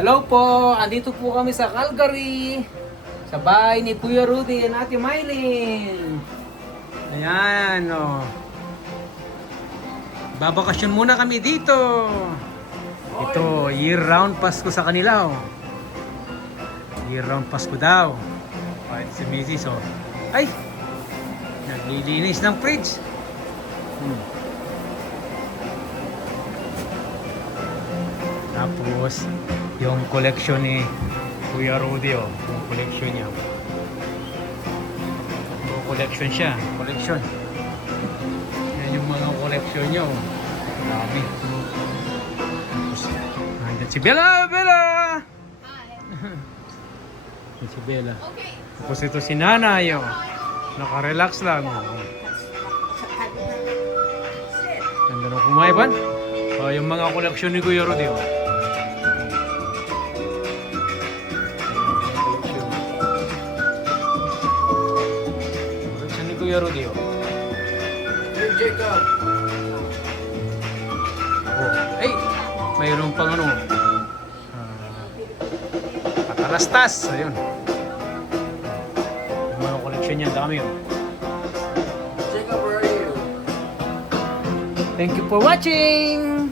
Hello po, andito po kami sa Calgary. Sa bahay ni Kuya Rudy and Ate Mylene. Ayan, oh. Babakasyon muna kami dito. Ito, year-round Pasko sa kanila, oh. Year-round Pasko daw. Kahit si Mrs. oh. Ay! Naglilinis ng fridge. Tapos, yung collection ni Kuya Rudy, oh. Yung collection niya. Yung collection siya. Collection. Yan yung mga collection niya, oh. Dami. Tapos, andyan si Bella! Bella! Hi! Si Bella. Okay. Tapos ito si Nanay, oh. Naka-relax lang, oh. Ganda nung kumain. Oh, yung mga collection ni Kuya Rudy, oh. Collection ni Kuya Rudy, oh. Hey, Jacob! Oh, ay! Mayroon pang ano, patalastas, ayun. Yung mga collection niya, dami, oh. Jacob, where are you? Thank you for watching!